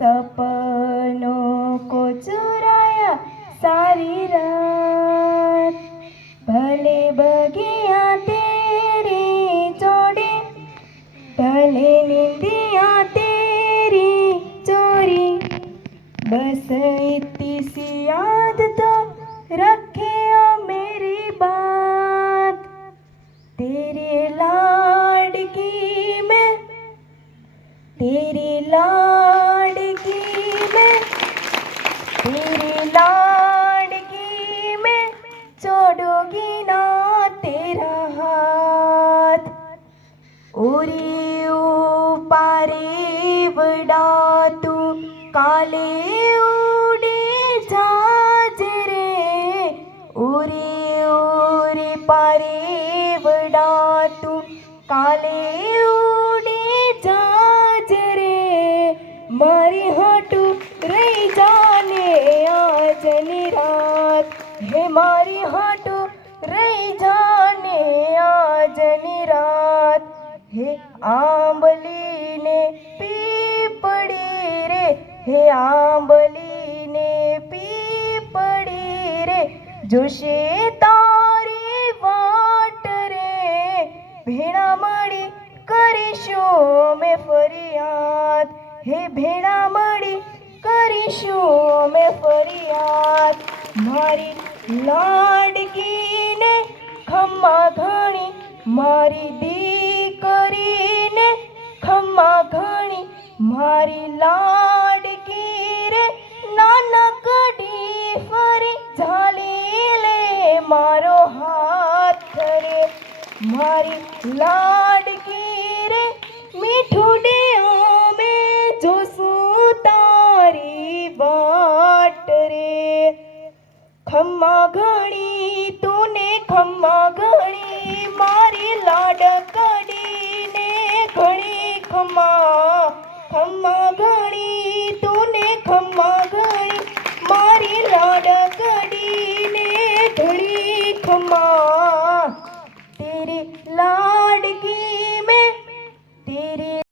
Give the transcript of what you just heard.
सपनों को चुराया सारी रात। भले बगिया तेरी चौड़ी, भले निंदिया तेरी चोरी, बस इतनी सी याद तो रखे मेरी बात। तेरी लाडकी में, तेरी लाडकी में, तेरी लाडकी में छोड़ूंगी ना तेरा हाथ। उरी पारे बड़ा तू काले उड़ी जाज रे, उरी उरी पारे बड़ा तू काले उड़ी जाज रे। मारी हाटू रही जाने आज निरात, हे मारी हाटू रही जाने आज निरात। हे आंबली ने पीपड़ी रे, हे आंबली ने पीपड़ी रे, जोशे तारी वाट रे। भेणा मળી કરીશું અમે ફરિયાદ, હે ભેણા મળી કરીશું અમે ફરિયાદ। મારી લાડકીને ખમ્મા ઘણી, મારી દીકરીને ખમ્મા ઘણી, મારી લાડકી રે નાનકડી ફરી ઝાલી લે મારો હાથ રે। મારી લાડકી રે મીઠું